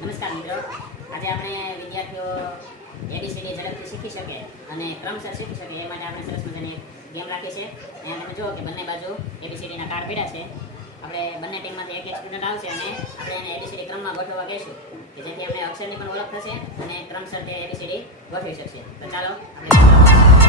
નમસ્કાર મિત્રો, આજે આપણે વિદ્યાર્થીઓ એબીસીડી ઝડપથી શીખી શકે અને ક્રમશર શીખી શકે એ માટે આપણે સરસ મજાની ગેમ રાખી છે. અહીંયા તમે જુઓ કે બંને બાજુ એબીસીડીના કાર્ડ પડ્યા છે. આપણે બંને ટીમમાંથી એક સ્ટુડન્ટ આવશે અને આપણે એને એબીસીડી ક્રમમાં ગોઠવવા કહીશું કે જેથી અમને અક્ષરની પણ ઓળખ થશે અને ક્રમશર તે એબીસીડી ગોઠવી શકશે. તો ચાલો આપણે